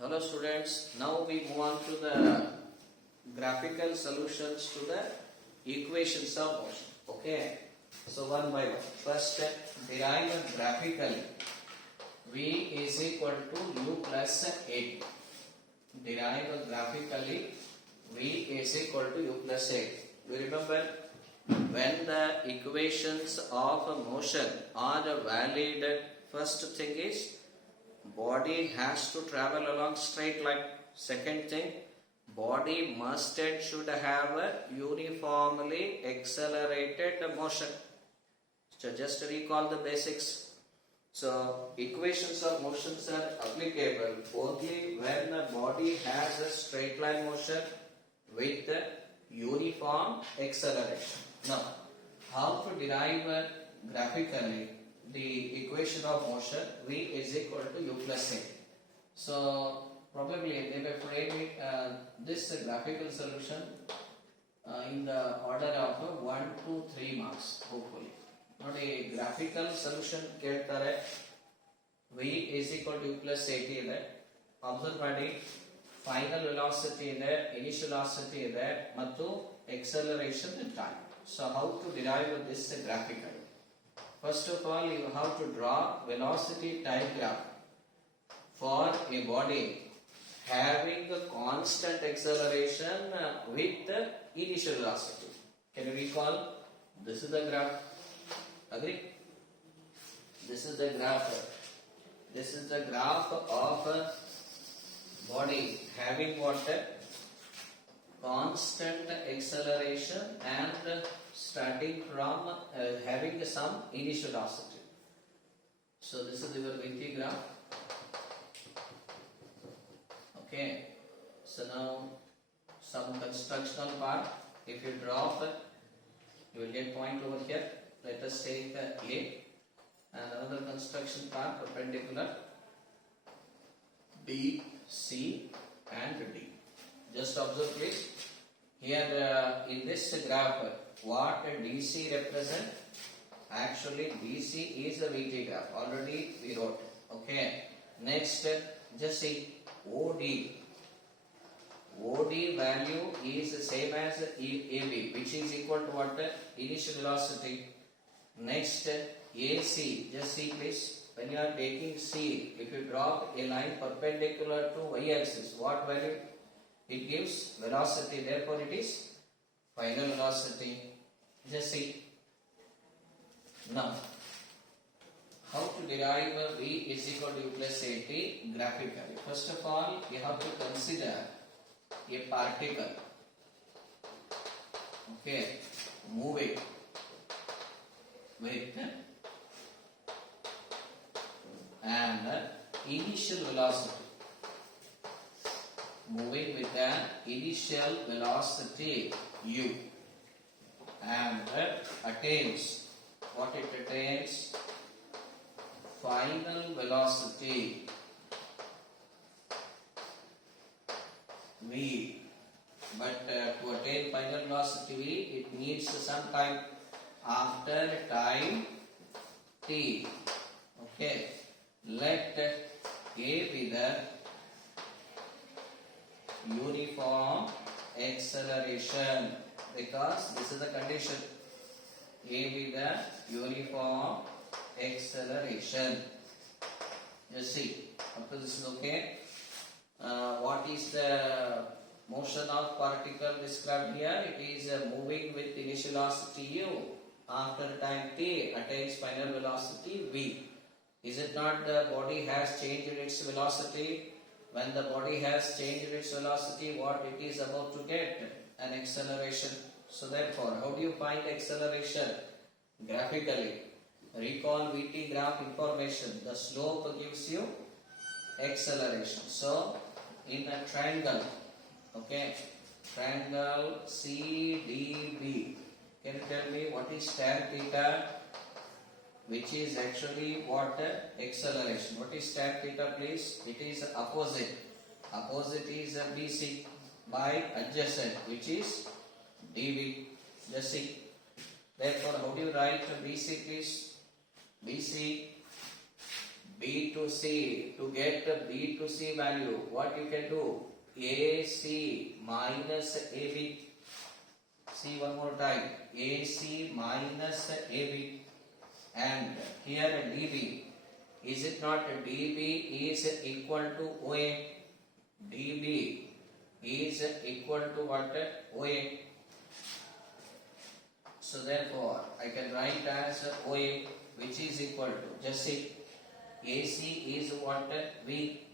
Hello students, now we move on to the graphical solutions to the equations of motion. Okay, so one by one. First step, derive graphically V is equal to U plus A. Derive graphically V is equal to U plus A. You remember when the equations of motion are valid, first thing is body has to travel along straight line. Second thing, body must and should have a uniformly accelerated motion. So just recall the basics. So equations of motions are applicable only when the body has a straight line motion with uniform acceleration. Now, how to derive graphically the equation of motion V is equal to U plus A. So probably they may frame it this graphical solution in the order of 1 to 3 marks hopefully. ನೋಡಿ graphical solution ಕೇಳ್ತಾರೆ V is equal to U plus AT ಇದೆ. Observe ಮಾಡಿ, final velocity ಇದೆ, initial velocity ಇದೆ ಮತ್ತು acceleration time. So how to derive this graphically? First of all, you have to draw velocity time graph for a body having a constant acceleration with initial velocity. Can you recall? This is the graph. Agree? This is the graph. This is the graph of a body having what? Constant acceleration and starting from having some initial velocity. So this is your VT graph. Okay. So now some constructional part. If you drop, you will get point over here. Let us take A and another construction part perpendicular B, C and D. Just observe please. Here in this graph, what DC represent? Actually DC is a VT graph. Already we wrote. Okay. Next, just see OD. OD value is the same as AB, which is equal to what? Initial velocity. Next, AC. Just see please. When you are taking C, if you drop a line perpendicular to y-axis, what value? It gives velocity. Therefore, it is final velocity. Just see. Now, how to derive V is equal to U plus AT graphically? First of all, you have to consider a particle. Okay, moving with an initial velocity. Moving with an initial velocity U and attains what it attains? Final velocity V. But to attain final velocity V, it needs some time. After time T, okay, let A be the uniform acceleration, because this is the condition. A be the uniform acceleration. You see, up to this is okay. What is the motion of particle described here? It is moving with initial velocity U. After time T attains final velocity V. Is it not the body has changed its velocity? When the body has changed its velocity, what it is about to get? An acceleration. So therefore, how do you find acceleration? Graphically. Recall VT graph information. The slope gives you acceleration. So, in a triangle, okay, triangle CDB, can you tell me what is tan theta? Which is actually what? Acceleration. What is tan theta please? It is opposite. Opposite is BC by adjacent, which is DB. Just see. Therefore, how do you write BC please? BC B to C. To get the B to C value, what you can do? AC minus AB. See one more time. AC minus AB. And here DB. Is it not DB is equal to OA? DB is equal to what? OA. So therefore, I can write as OA, which is equal to, just see, AC is what? V.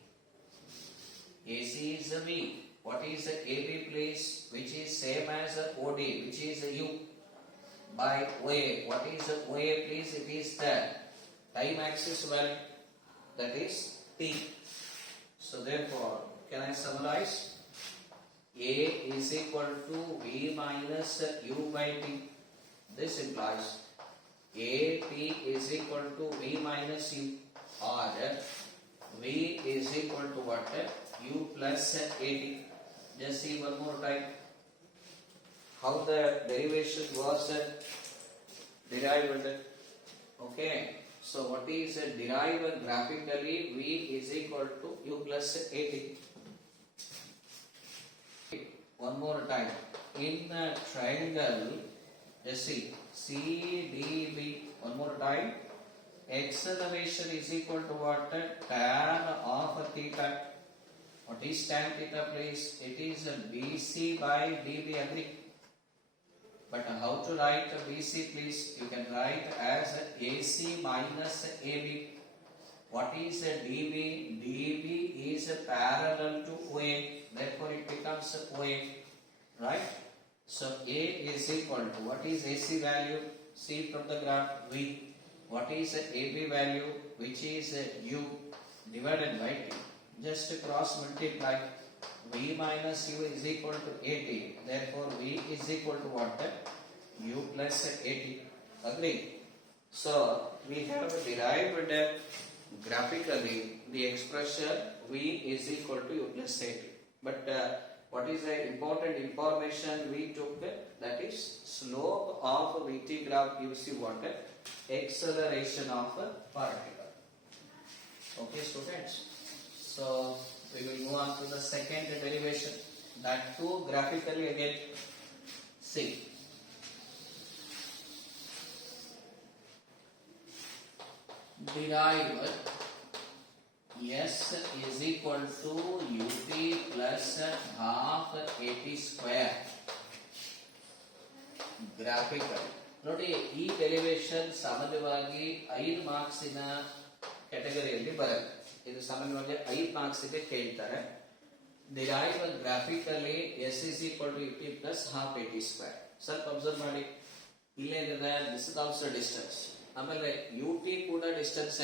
AC is V. What is AB please? Which is same as OD, which is U. By OA. What is OA please? It is the time axis value, that is T. So therefore, can I summarize? A is equal to V minus U by T. This implies AP is equal to V minus U, or V is equal to what? U plus AD. Just see one more time how the derivation was derived. Okay, so what is derived graphically? V is equal to U plus AD. One more time. In the triangle, just see CDB. One more time. Acceleration is equal to what? Tan of theta. What is tan theta please? It is BC by DB, agree? But how to write BC please? You can write as AC minus AB. What is DB? DB is parallel to OA. Therefore it becomes OA. Right? So A is equal to, what is AC value? See from the graph, V. What is AB value? Which is U divided by T. Just cross multiply. V minus U is equal to AT. Therefore V is equal to what? U plus AT. Agree? So we have derived graphically the expression V is equal to U plus AT. But what is the important information we took? That is slope of VT graph gives you what? Acceleration of a particle. Okay students. So we will move on to the second derivation. That too graphically again. See. Derive S is equal to UT plus half AT square. Graphical. ನೋಡಿ ಈ derivation ಸಾಮಾನ್ಯವಾಗಿ 5 ಮಾರ್ಕ್ಸಿನ ಕ್ಯಾಟಗರಿಯಲ್ಲಿ ಬರುತ್ತೆ. ಇದು ಸಾಮಾನ್ಯವಾಗಿ 5 ಮಾರ್ಕ್ಸ್ಗೆ ಕೇಳ್ತಾರೆ. Derive graphically S is equal to UT plus half AT square. ಸ್ವಲ್ಪ observe ಮಾಡಿ. ಇಲ್ಲೇನಿದೆ? This is also distance. ಆಮೇಲೆ UT ಕೂಡ ಡಿಸ್ಟೆನ್ಸ್.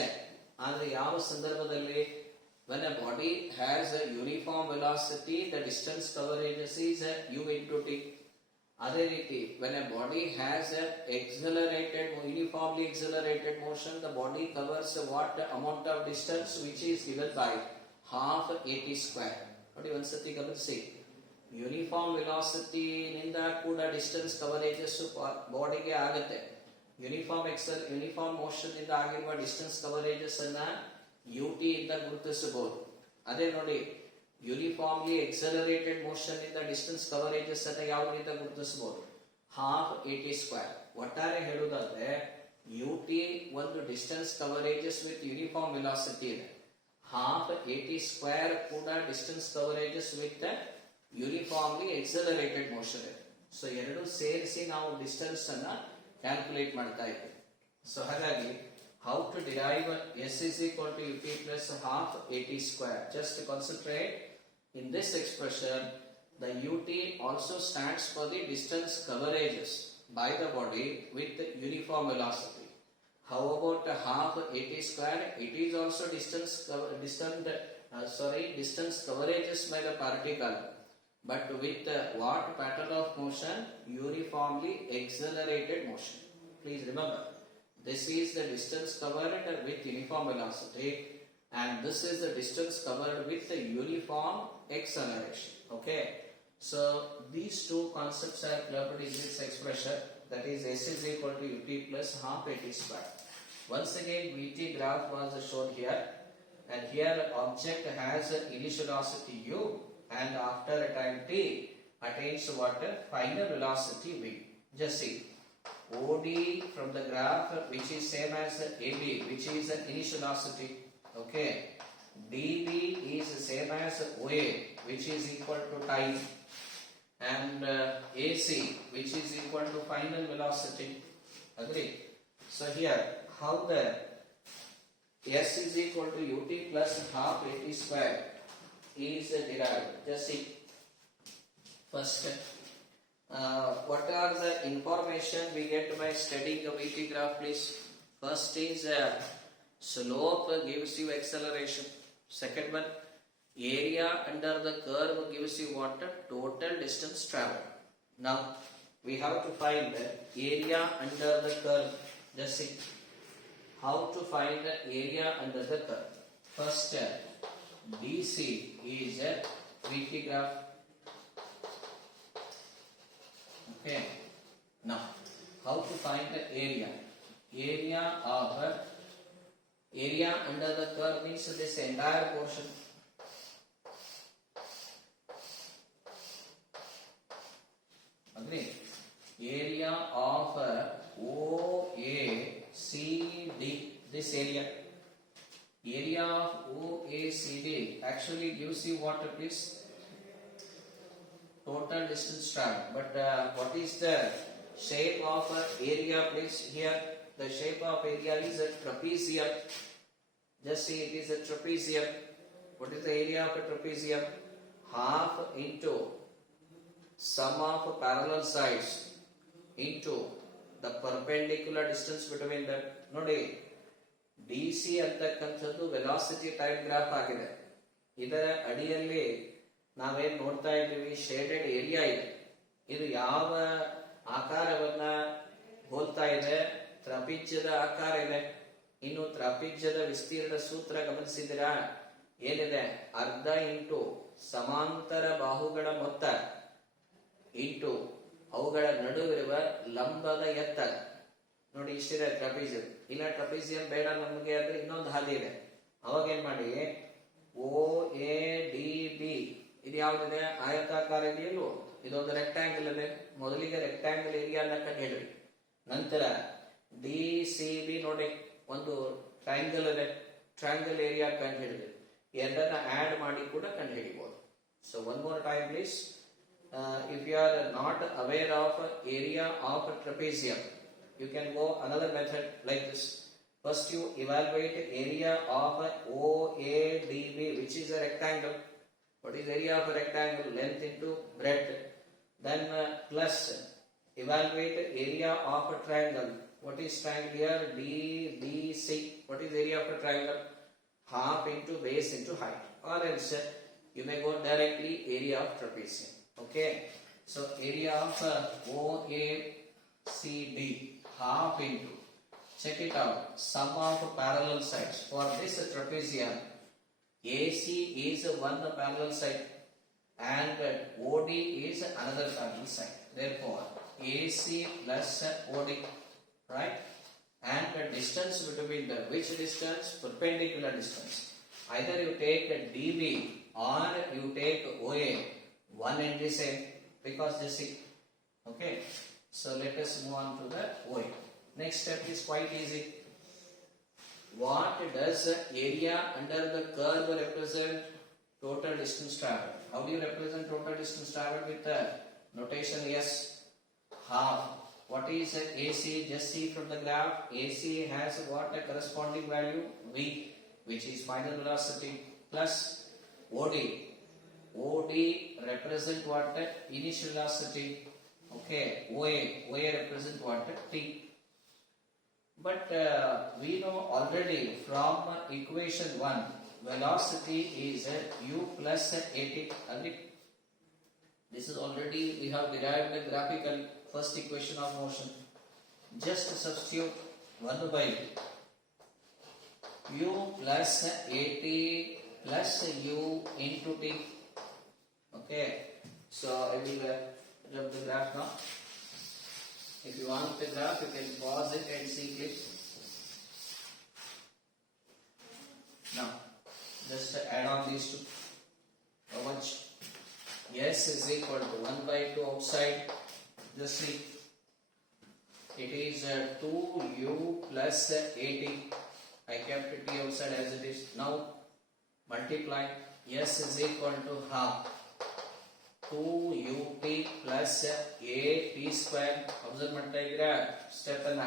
ಆದರೆ ಯಾವ ಸಂದರ್ಭದಲ್ಲಿ? when a body has a uniform velocity, the distance coverage is U into T. ಅದೇ ರೀತಿ when a body has a uniformly accelerated motion, the body covers what amount of distance, which is given by half AT square. ನೋಡಿ ಒಂದ್ಸತಿ ಗಮನಿಸಿ. Uniform velocity ನಿಂದ ಕೂಡ distance ಕವರೇಜಸ್ ಬಾಡಿಗೆ ಆಗುತ್ತೆ. Uniform motion ಇಂದ ಆಗಿರುವ ಡಿಸ್ಟೆನ್ಸ್ ಕವರೇಜಸ್ ಅನ್ನ UT ಇಂದ ಗುರುತಿಸಬಹುದು. ಅದೇ ನೋಡಿ ಯೂನಿಫಾರ್ಮ್ಲಿ ಎಕ್ಸಲರೇಟೆಡ್ ಮೋಷನ್ ಇಂದ ಡಿಸ್ಟೆನ್ಸ್ ಕವರೇಜಸ್ ಅನ್ನ ಯಾವ್ದ್ರಿಂದ ಗುರುತಿಸಬಹುದು? Half AT square. ಒಟ್ಟಾರೆ ಹೇಳುವುದಾದ್ರೆ UT ಒಂದು distance coverages with uniform velocity ಇದೆ. ಹಾಫ್ AT ಸ್ಕ್ವೇರ್ ಕೂಡ distance coverages with uniformly accelerated motion ಇದೆ. ಸೊ ಎರಡು ಸೇರಿಸಿ ನಾವು ಡಿಸ್ಟೆನ್ಸ್ ಅನ್ನ ಕ್ಯಾಲ್ಕುಲೇಟ್ ಮಾಡ್ತಾ ಇದ್ದೀವಿ. ಸೊ ಹಾಗಾಗಿ how to derive S is equal to UT plus half AT square. Just to concentrate in this expression, the UT also stands for the distance coverages by the body with uniform velocity. How about half AT square? It is also distance coverages by the particle, but with what pattern of motion? Uniformly accelerated motion. Please remember, this is the distance covered with uniform velocity, and this is the distance covered with the uniform acceleration. Okay, so these two concepts are clubbed in this expression, that is S is equal to UT plus half AT square. Once again, VT graph was shown here, and here object has initial velocity u, and after a time t attains what? Final velocity v. Just see. OD from the graph, which is same as AB, which is initial velocity. Okay. DB is same as OA, which is equal to time, and AC, which is equal to final velocity. Agree? So here, how the S is equal to UT plus half AT square is derived. Just see. First, what are the information we get by studying the VT graph, please? First is slope gives you acceleration. Second one, area under the curve gives you what? Total distance traveled. Now, we have to find the area under the curve. Just see. How to find the area under the curve? First, DC is a VT graph. Okay. Now, how to find the area? Area under the curve means this entire portion. Agree? Area of OACD, this area. Area of OACD actually gives you what it is? Total distance traveled. But what is the shape of area, please? Here, the shape of area is a trapezium. Just see, it is a trapezium. What is the area of a trapezium? Half into sum of parallel sides into the perpendicular distance between them. ನೋಡಿ, DC ಅಂತಕ್ಕಂಥದ್ದು velocity type graph ಆಗಿದೆ. ಇದರ ಅಡಿಯಲ್ಲಿ ನಾವೇನ್ ನೋಡ್ತಾ ಇದ್ದೀವಿ, shaded area ಇದೆ. ಇದು ಯಾವ ಆಕಾರವನ್ನ ಹೋಲ್ತಾ ಇದೆ? ತ್ರಿಭುಜದ ಆಕಾರ ಇದೆ. ಇನ್ನು ತ್ರಿಭುಜದ ವಿಸ್ತೀರ್ಣ ಸೂತ್ರ ಗಮನಿಸಿದಿರಾ? ಏನಿದೆ? ಅರ್ಧ ಇಂಟು ಸಮಾಂತರ ಬಾಹುಗಳ ಮೊತ್ತ ಇಂಟು ಅವುಗಳ ನಡುವಿರುವ ಲಂಬದ ಎತ್ತರ. ನೋಡಿ, ಇಷ್ಟಿದೆ ಟ್ರಪೀಜಿಯಂ. ಇಲ್ಲ ಟ್ರಪೀಜಿಯಂ ಬೇಡ ನಮಗೆ ಅಂದ್ರೆ ಇನ್ನೊಂದು ಹಾದಿ ಇದೆ. ಅವಾಗ ಏನ್ ಮಾಡಿ, OADB ಇದು ಯಾವ್ದಿದೆ? ಆಯತಾಕಾರ ಇದೆಯಲ್ಲೋ, ಇದೊಂದು ರೆಕ್ಟಾಂಗಲ್ ಇದೆ. ಮೊದಲಿಗೆ ರೆಕ್ಟಾಂಗಲ್ ಏರಿಯಾ ಕಂಡು ಹಿಡ್ರಿ. ನಂತರ DCB ನೋಡಿ, ಒಂದು ಟ್ರಯಾಂಗಲ್ ಇದೆ. ಟ್ರಯಾಂಗಲ್ ಏರಿಯಾ ಕಂಡು ಹಿಡಿದ್ರಿ. ಎರಡನ್ನ ಆಡ್ ಮಾಡಿ ಕೂಡ ಕಂಡು ಹಿಡಿಬಹುದು. So one more time please. If you are not aware of area of trapezium, you can go another method like this. First you evaluate area of OADB, which is a rectangle. What is area of a rectangle? Length into breadth. Then plus evaluate area of a triangle. What is triangle here? DBC. What is area of a triangle? Half into base into height. Or else you may go directly area of trapezium. Okay, so area of OACD half into, check it out, sum of parallel sides. For this trapezium, AC is one parallel side and OD is another parallel side. Therefore, AC plus OD, right? And the distance between the, which distance? Perpendicular distance. Either you take DB or you take OA. One and the same, because this is okay. So let us move on to the OA. Next step is quite easy. What does area under the curve represent? Total distance traveled. How do you represent total distance traveled? With the notation S, half. What is AC? Just see from the graph. AC has what? A corresponding value V, which is final velocity, plus OD. OD represent what? Initial velocity. Okay. OA represent what? T. But we know already from equation 1, velocity is u plus at. Agree? This is already we have derived the graphical first equation of motion. Just substitute 1 by u plus at plus u into t. Okay, so I will rub the graph now. If you want the graph, you can pause it and see it. Now, just add on these two. How much? S is equal to 1 by 2 outside. Just see. It is 2u plus 80. I kept t outside as it is. Now, multiply. S is equal to half. 2ut plus a t square. Observe ಮಾಡ್ತಾ ಇದ್ದೀರಾ step ಅನ್ನ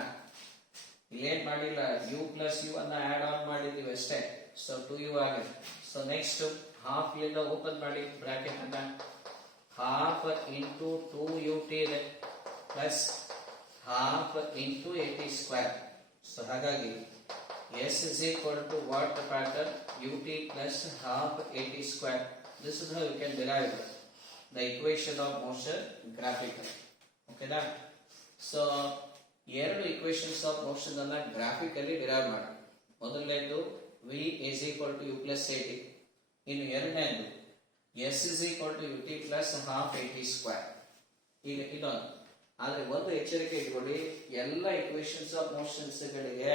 ಇಲ್ಲೇನ್ ಮಾಡಿಲ್ಲ u plus u ಅನ್ನ add on ಮಾಡಿದೀವಿ ಅಷ್ಟೇ so 2u ಆಗಿದೆ so next half ಇಂದ ಓಪನ್ ಮಾಡಿ ಬ್ರಾಕೆಟ್ ಅನ್ನ ಹಾಫ್ ಇಂಟು 2ut ಇದೆ plus half into 80 square so ಹಾಗಾಗಿ s is equal to what pattern ut plus half 80 square. This is how you can derive the equation of motion graphically. Okay na? So ಎರಡು equations of motion ಅನ್ನ graphically derive ಮಾಡಿ. ಮೊದಲನೇದು v is equal to u plus 80. ಇನ್ನು ಎರಡನೇದು s is equal to ut plus half 80 square. ಈಗ ಇದೊಂದು ಆದ್ರೆ ಒಂದು ಎಚ್ಚರಿಕೆ ಇಟ್ಕೊಳ್ಳಿ ಎಲ್ಲ equations of motions ಗಳಿಗೆ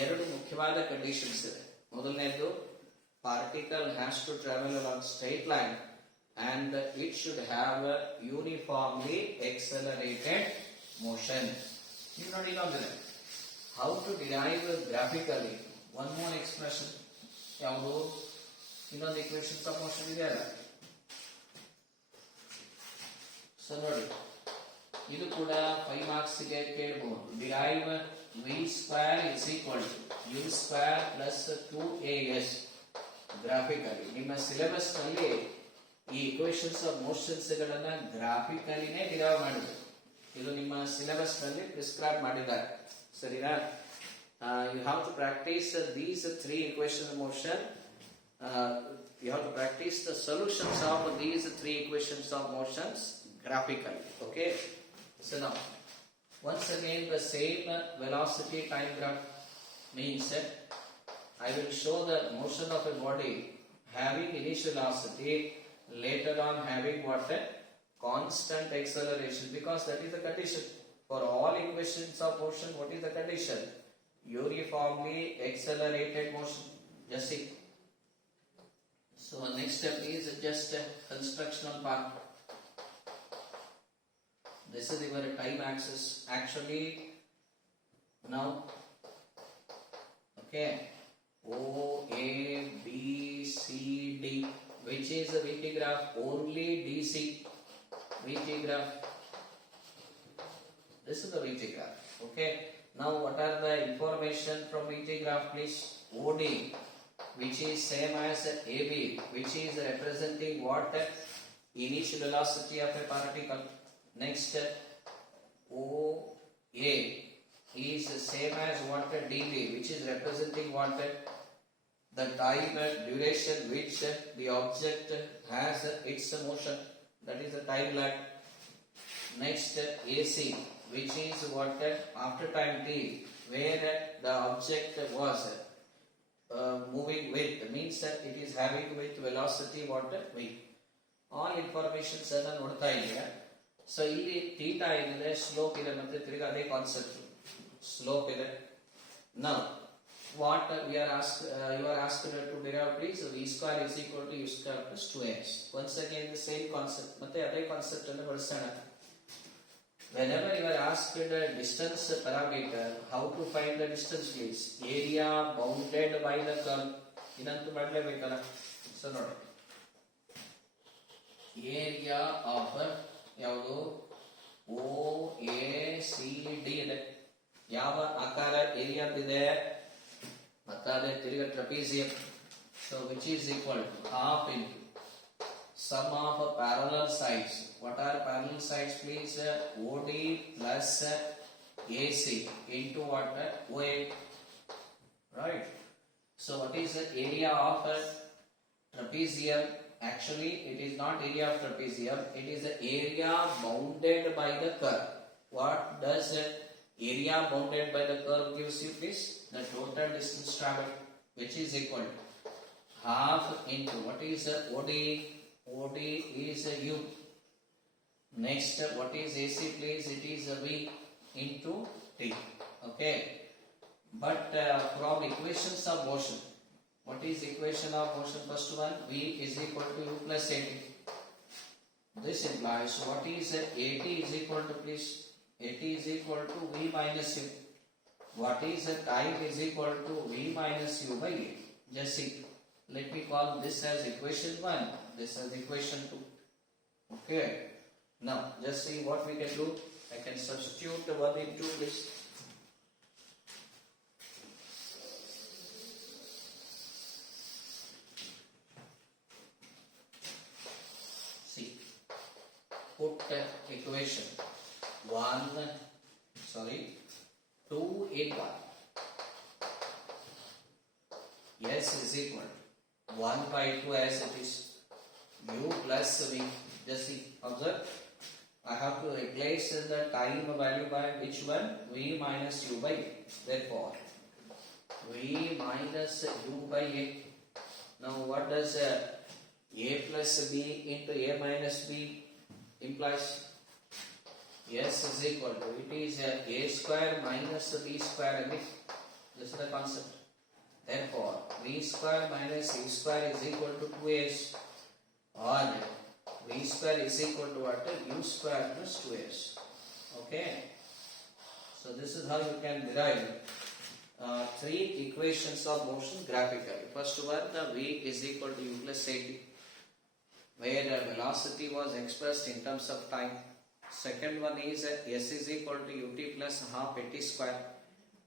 ಎರಡು ಮುಖ್ಯವಾದ ಕಂಡೀಷನ್ಸ್ ಇದೆ ಮೊದಲನೇದು particle has to travel along straight line and it should have a uniformly accelerated motion. You know how to derive graphically one more expression. ಯಾವುದು ಇನ್ನೊಂದು equations of motion ಇದೆಯಲ್ಲ so ನೋಡಿ ಇದು ಕೂಡ 5 ಮಾರ್ಕ್ಸ್ ಗೆ ಕೇಳಬಹುದು. Derive v square is equal to u square plus 2as graphically ನಿಮ್ಮ syllabus ನಲ್ಲಿ ಈ equations of motions ಗಳನ್ನ ಗ್ರಾಫಿಕಲಿನೇ ಡಿರೈವ್ ಮಾಡಿದ್ರು. ಇದು ನಿಮ್ಮ ಸಿಲೆಬಸ್ ನಲ್ಲಿ ಪ್ರಿಸ್ಕ್ರೈಬ್ ಮಾಡಿದ್ದಾರೆ ಸರಿನಾ. You have to practice these three equations of motion. You have to practice the solutions of these three equations of motions graphically. Okay. So now, once again the same velocity time graph means I will show the motion of a body having initial velocity, later on having what? Constant acceleration, because that is the condition. For all equations of motion, what is the condition? Uniformly accelerated motion. Just see. So next step is just a constructional part. This is your time axis. Actually, now, okay, O, A, B, C, D, which is a VT graph, only DC VT graph. This is the VT graph. Okay. Now, what are the information from VT graph, please? OD, which is same as AB, which is representing what? Initial velocity of a particle. Next, OA is same as what? dB, which is representing what? The time duration which the object has its motion. That is the time lag. Next, AC, which is what? After time t, where the object was moving with, means that it is having with velocity what? v. All information ಅನ್ನು ನೋಡ್ತಾ ಇದ್ದೀರಾ. So ಇಲ್ಲಿ theta ಏನಿದೆ, slope ಇದೆ, ಮತ್ತೆ ತಿರ್ಗಾ ಅದೇ concept slope ಇದೆ. Now, what you are asked to derive, please, v square is equal to u square plus 2x. Once again the same concept, ಮತ್ತೆ ಅದೇ ಕಾನ್ಸೆಪ್ಟ್ ಅನ್ನು ಬಳಸೋಣ. Whenever you are asked a distance parameter, how to find the distance, please? Area bounded by the curve. ಇದಂತೂ ಮಾಡಲೇಬೇಕಲ್ಲ. So ನೋಡಿ, area of ಯಾವುದು OACD ಇದೆ. ಯಾವ ಆಕಾರ ಏರಿಯಾದಿದೆ ಮತ್ತೆ ತಿರುಗ trapezium. So which is equal to half into sum of parallel sides. What are parallel sides, please? OD plus AC into what? OA. Right. So what is the area of trapezium? Actually, it is not area of trapezium. It is the area bounded by the curve. What does area bounded by the curve gives you, please? The total distance traveled, which is equal to half into what is OD? OD is U. Next, what is AC, please? It is V into T. Okay. But from equations of motion, What is equation of motion? First one, v is equal to u plus at. This implies what is at is equal to, please? At is equal to v minus u. What is time is equal to v minus u by a. Just see. Let me call this as equation 1. This as equation 2. Okay. Now, just see what we can do. I can substitute the 1 in 2, please. See. Put equation 2 in 1. S is equal to 1 by 2 as it is. U plus v. Just see. Observe. I have to replace the time value by which one? V minus u by a. Therefore, v minus u by a. Now, what does a plus b into a minus b implies? S is equal to, it is a square minus b square. This is the concept. Therefore, v square minus e square is equal to 2s, or v square is equal to what? U square plus 2s. Okay. So this is how you can derive 3 equations of motion graphically. First one, the v is equal to u plus at, where the velocity was expressed in terms of time. Second one is s is equal to ut plus half at square,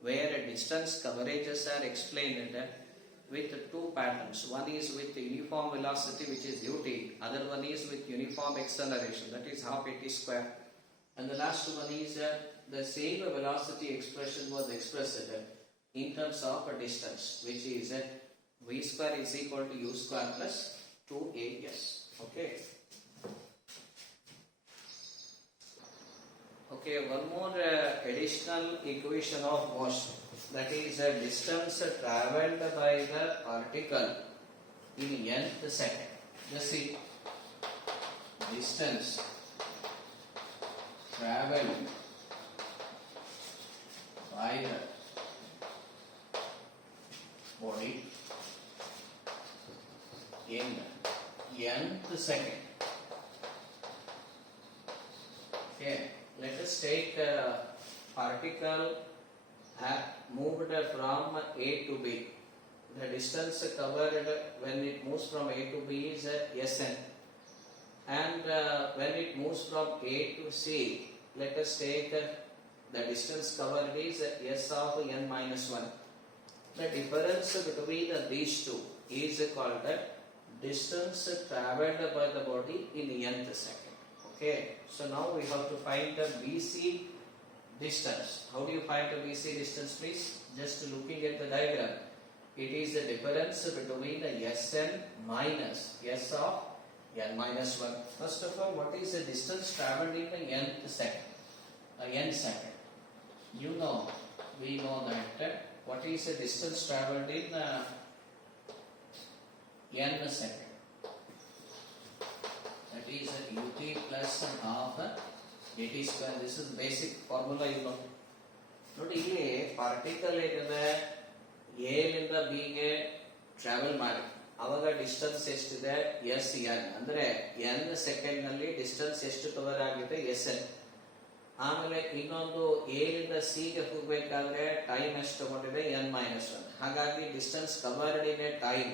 where distance coverages are explained with 2 patterns. One is with uniform velocity, which is ut. Other one is with uniform acceleration, that is half at square. And the last one is the same velocity expression was expressed in terms of a distance, which is v square is equal to u square plus 2as. Okay. Okay, one more additional equation of motion, that is distance travelled by the particle in nth second. Just see, distance travelled by the body in nth second. Okay. Let us take a particle moved from A to B. The distance covered when it moves from A to B is Sn. And when it moves from A to C, let us take the distance covered is S of n minus 1. The difference between these two is called the distance travelled by the body in nth second. Okay, so now we have to find the BC distance. How do you find the BC distance, please? Just looking at the diagram, it is the difference between the Sn minus S of n minus 1. First of all, what is the distance travelled in the nth second? N second. You know, we know that what is the distance travelled in n second? That is ut plus half at square. This is basic formula you know. ನೋಡಿ ಇಲ್ಲಿ particle ಏನಿದೆ A ಲಿಂದ B ಗೆ travel ಮಾಡಿ ಅವಾಗ distance ಎಷ್ಟಿದೆ S N, ಅಂದ್ರೆ N second ನಲ್ಲಿ ಡಿಸ್ಟೆನ್ಸ್ ಎಷ್ಟು ಕವರ್ ಆಗಿದೆ ಎಸ್ ಎನ್. ಆಮೇಲೆ ಇನ್ನೊಂದು ಎ ಲಿಂದ ಸಿ ಗೆ ಹೋಗ್ಬೇಕಾದ್ರೆ ಟೈಮ್ ಎಷ್ಟು ತಗೊಂಡಿದೆ ಎನ್ ಮೈನಸ್ 1. ಹಾಗಾಗಿ distance covered in time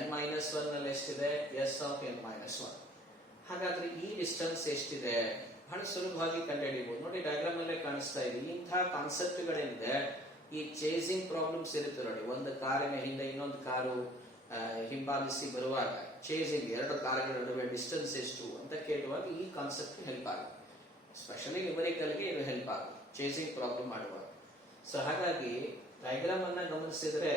n minus 1 ನಲ್ಲಿ ಎಷ್ಟಿದೆ? s of n minus 1. ಹಾಗಾದ್ರೆ ಈ ಡಿಸ್ಟೆನ್ಸ್ ಎಷ್ಟಿದೆ? ಬಹಳ ಸುಲಭವಾಗಿ ಕಂಡುಹಿಡಿಯಬಹುದು. ನೋಡಿ, ಡಯಾಗ್ರಾಮ್ ಅಲ್ಲೇ ಕಾಣಿಸ್ತಾ ಇದೆ. ಇಂತಹ ಕಾನ್ಸೆಪ್ಟ್ ಗಳಿಂದ ಈ ಚೇಸಿಂಗ್ ಪ್ರಾಬ್ಲಮ್ಸ್ ಇರುತ್ತೆ ನೋಡಿ. ಒಂದು ಕಾರಿನ ಹಿಂದೆ ಇನ್ನೊಂದು ಕಾರು ಹಿಂಬಾಲಿಸಿ ಬರುವಾಗ ಚೇಸಿಂಗ್, ಎರಡು ಕಾರುಗಳ ನಡುವೆ ಡಿಸ್ಟೆನ್ಸ್ ಎಷ್ಟು ಅಂತ ಕೇಳುವಾಗ ಈ ಕಾನ್ಸೆಪ್ಟ್ ಹೆಲ್ಪ್ ಆಗುತ್ತೆ. ಸ್ಪೆಷಲಿ ನ್ಯೂಮರಿಕಲ್ಗೆ ಇದು ಹೆಲ್ಪ್ ಆಗುತ್ತೆ ಚೇಸಿಂಗ್ ಪ್ರಾಬ್ಲಮ್ ಮಾಡುವಾಗ. ಸೊ ಹಾಗಾಗಿ ಡಯಾಗ್ರಾಮ್ ಅನ್ನ ಗಮನಿಸಿದ್ರೆ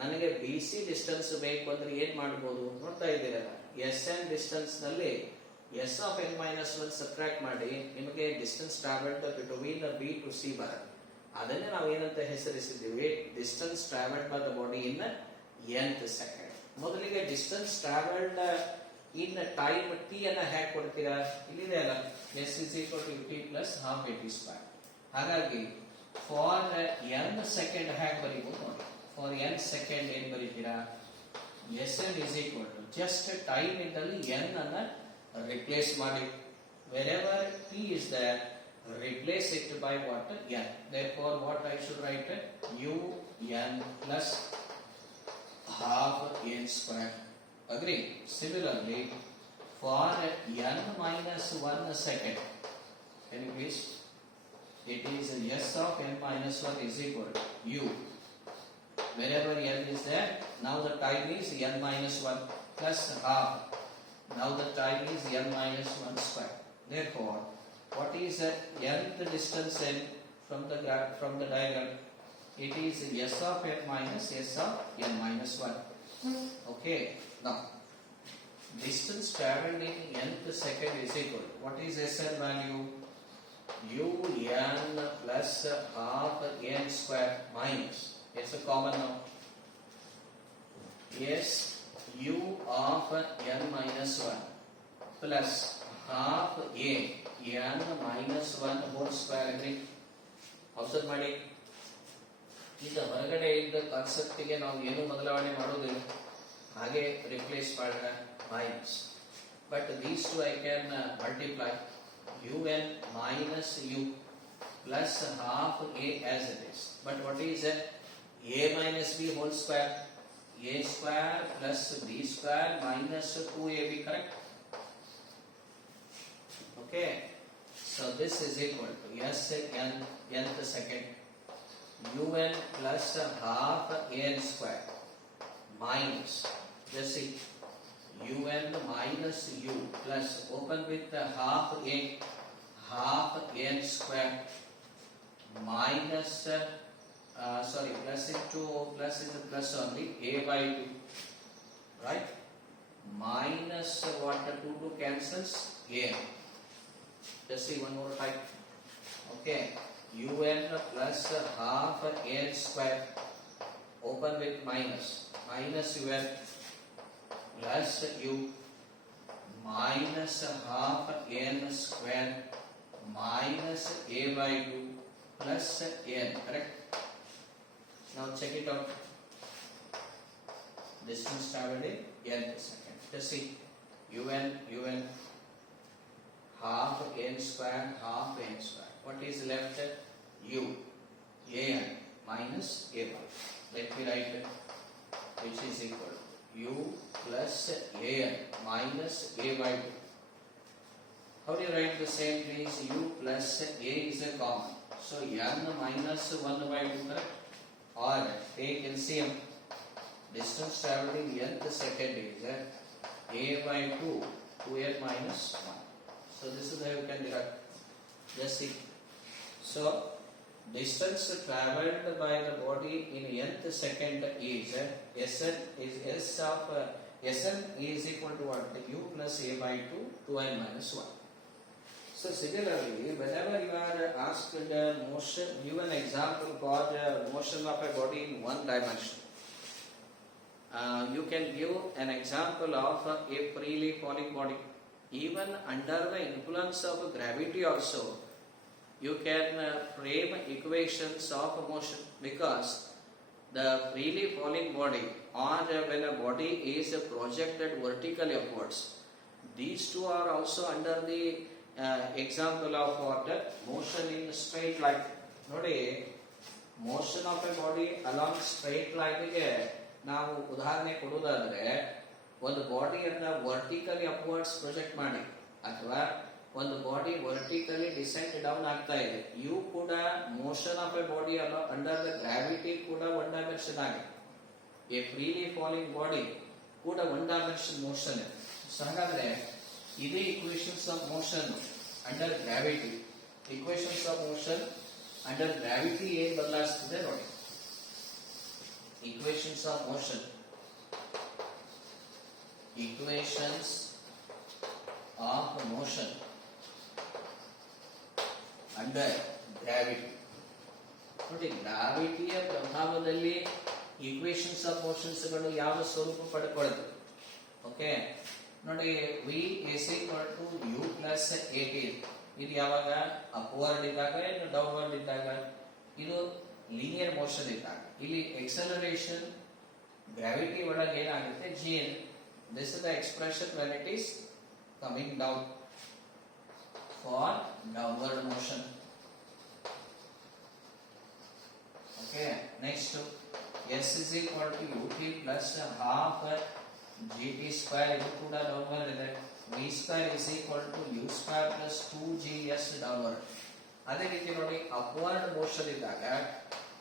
ನನಗೆ ಬಿ ಸಿ ಡಿಸ್ಟೆನ್ಸ್ ಬೇಕು ಅಂದ್ರೆ ಏನ್ ಮಾಡಬಹುದು ನೋಡ್ತಾ ಇದ್ದೀರಲ್ಲ. ಎಸ್ ಎನ್ ಡಿಸ್ಟೆನ್ಸ್ ನಲ್ಲಿ S of N minus 1 subtract ಮಾಡಿ ನಿಮಗೆ distance travelled between B to C ಬರುತ್ತೆ. ಅದನ್ನೇ ನಾವು ಏನಂತ ಹೆಸರಿಸಿದ್ದೀವಿ? Distance travelled by the body in nth second. ಮೊದಲಿಗೆ distance travelled in time T ಅನ್ನ ಹೇಗೆ ಕೊಡ್ತೀರಾ? ಇಲ್ಲಿದೆ ಅಲ್ಲ, S is equal to T plus half A T square. ಹಾಗಾಗಿ ಫಾರ್ n ಸೆಕೆಂಡ್ ಹೇಗೆ ಬರೀಬಹುದು ನೋಡಿ. ಫಾರ್ n ಸೆಕೆಂಡ್ ಏನ್ ಬರೀತೀರಾ Sn is equal to just time ಇದ್ದಲ್ಲಿ n ಅನ್ನ replace ಮಾಡಿ wherever t is there replace it by what n. Therefore what I should write u n plus half n square. Agree? Similarly for n minus 1 second, can you please, it is s of n minus 1 is equal to u. Wherever n is there, now the time is n minus 1 plus half. Now the time is n minus 1 square. Therefore, what is the nth distance n from the diagram? It is s of n minus s of n minus 1. Okay. Now, distance traveled in nth second is equal to, what is Sn value? U n plus half n square minus, it's a common now. Yes, u of n minus 1 plus half a n minus 1 whole square. Agree? Observe ಮಾಡಿ, ಈಗ ಹೊರಗಡೆ ಇದ್ದ concept ಗೆ ನಾವು ಏನು ಬದಲಾವಣೆ ಮಾಡೋದಿಲ್ಲ, ಹಾಗೆ ರಿಪ್ಲೇಸ್ ಮಾಡೋಣ minus. But these two I can multiply un minus u plus half a as it is. But what is it? A minus b whole square. A square plus b square minus 2ab, correct? Okay. So this is equal to s n nth second un plus half n square minus, just see, un minus u plus open with half n square minus plus into plus is a plus only a by 2, right? Minus what, 2 cancels a. Just see one more time. Okay, un plus half n square open with minus un plus u minus half n square minus a by 2 plus n, correct? Now check it out. Distance traveled in nth second. Just see, un half n square half n square. What is left? U an minus a by. Let me write it, which is equal to u plus an minus a by 2. How do you write the same, please? U plus a is a common, so n minus 1 by 2, correct? Or take LCM. Distance traveled in nth second is a by 2 2n minus 1. So this is how you can derive. Just see. So distance traveled by the body in nth second is Sn is S of Sn is equal to what? U plus a by 2 2n minus 1. So similarly, whenever you are asked motion, give an example called motion of a body in one dimension. You can give an example of a freely falling body. Even under the influence of gravity also, you can frame equations of motion, because the freely falling body or when a body is projected vertically upwards, these two are also under the example of what? Motion in straight line. ನೋಡಿ, motion of a body along straight line ಗೆ ನಾವು ಉದಾಹರಣೆ ಕೊಡುವುದಾದ್ರೆ, ಒಂದು ಬಾಡಿಯನ್ನ vertically upwards project ಮಾಡಿ ಅಥವಾ ಒಂದು body vertically decent down ಆಗ್ತಾ ಇದೆ, ಇವು ಕೂಡ motion of A body under the gravity ಕೂಡ ಒನ್ ಡೈಮೆನ್ಷನ್ ಆಗಿದೆ. ಎ ಫ್ರೀಲಿ ಫಾಲಿಂಗ್ ಬಾಡಿ ಕೂಡ ಒನ್ ಡೈಮೆನ್ಷನ್ ಮೋಷನ್. ಸೊ ಹಾಗಾದ್ರೆ ಇದೇ equations of motion under gravity. Equations of motion under gravity ಏನ್ ಬದಲಾಯಿಸ್ತಿದೆ ನೋಡಿ. Equations of motion. Equations of motion under gravity. ನೋಡಿ, ಗ್ರಾವಿಟಿಯ ಪ್ರಭಾವದಲ್ಲಿ equations of motions ಗಳು ಯಾವ ಸ್ವರೂಪ ಪಡೆದುಕೊಳ್ಳುತ್ತೆ. ಓಕೆ ನೋಡಿ, v is equal to u plus at. ಇದು ಯಾವಾಗ ಅಪ್ವರ್ಡ್ ಇದ್ದಾಗ, ಡೌನ್ವರ್ಡ್ ಇದ್ದಾಗ. ಇದು ಲೀನಿಯರ್ ಮೋಷನ್ ಇದ್ದಾಗ. ಇಲ್ಲಿ ಎಕ್ಸಲರೇಷನ್ ಗ್ರಾವಿಟಿ ಒಳಗೆ ಏನಾಗುತ್ತೆ g. This is the expression when it is coming down for downward motion. Okay, next s is equal to ut plus half gt square, ಇದು ಕೂಡ ಡೌನ್ವರ್ಡ್ ಇದೆ. v square is equal to u square plus 2gs downward. ಅದೇ ರೀತಿ ನೋಡಿ upward motion ಇದ್ದಾಗ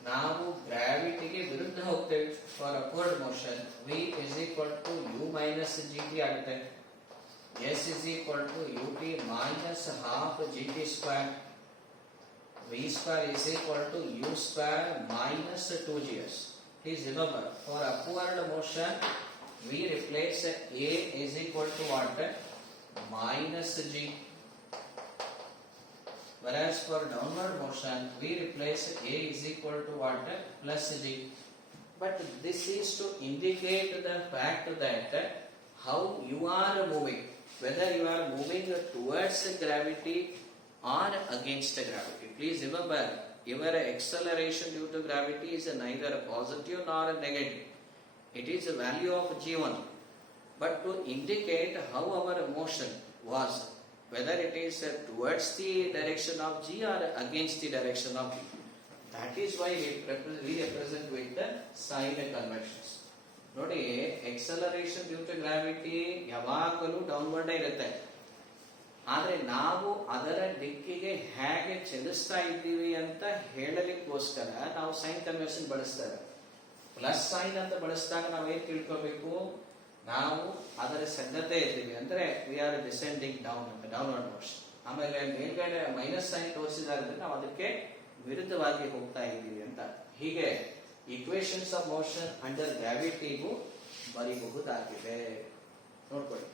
ನಾವು ಗ್ರಾವಿಟಿಗೆ ವಿರುದ್ಧ ಹೋಗ್ತೇವೆ. For upward motion v is equal to u minus gt ಆಗುತ್ತೆ. s is equal to ut minus half gt square. v square is equal to u square minus 2gs. Please remember, for upward motion we replace a is equal to what? Minus g. Whereas for downward motion we replace a is equal to what? Plus g. But this is to indicate the fact that how you are moving, whether you are moving towards gravity or against gravity. Please remember, your acceleration due to gravity is neither positive nor negative. It is a value of g1. But to indicate how our motion was, whether it is towards the direction of g or against the direction of g, that is why we represent with the sign conventions. ನೋಡಿ, acceleration due to gravity ಯಾವಾಗಲೂ downward ಇರುತ್ತೆ. ಆದ್ರೆ ನಾವು ಅದರ ದಿಕ್ಕಿಗೆ ಹೇಗೆ ಚಲಿಸ್ತಾ ಇದ್ದೀವಿ ಅಂತ ಹೇಳಲಿಕ್ಕೋಸ್ಕರ ನಾವು ಸೈನ್ ಕನ್ವೆನ್ಷನ್ ಬಳಸ್ತೇವೆ. ಪ್ಲಸ್ ಸೈನ್ ಅಂತ ಬಳಸಿದಾಗ ನಾವು ಏನ್ ತಿಳ್ಕೋಬೇಕು, ನಾವು ಅದರ ಸನ್ನದ್ಧತೆ ಇದ್ದೀವಿ ಅಂದ್ರೆ ವಿ ಆರ್ ಡಿಸೆಂಡಿಂಗ್ ಡೌನ್ ಅಂತ, ಡೌನ್ವರ್ಡ್ ಮೋಷನ್. ಆಮೇಲೆ ಮೇಲ್ಗಡೆ ಮೈನಸ್ ಸೈನ್ ತೋರಿಸಿದಾದ್ರೆ ನಾವು ಅದಕ್ಕೆ ವಿರುದ್ಧವಾಗಿ ಹೋಗ್ತಾ ಇದ್ದೀವಿ ಅಂತ. ಹೀಗೆ ಇಕ್ವೇಶನ್ಸ್ ಆಫ್ ಮೋಷನ್ ಅಂಡರ್ ಗ್ರಾವಿಟಿಗೂ ಬರೀಬಹುದಾಗಿದೆ. ನೋಡ್ಕೊಳ್ಳಿ.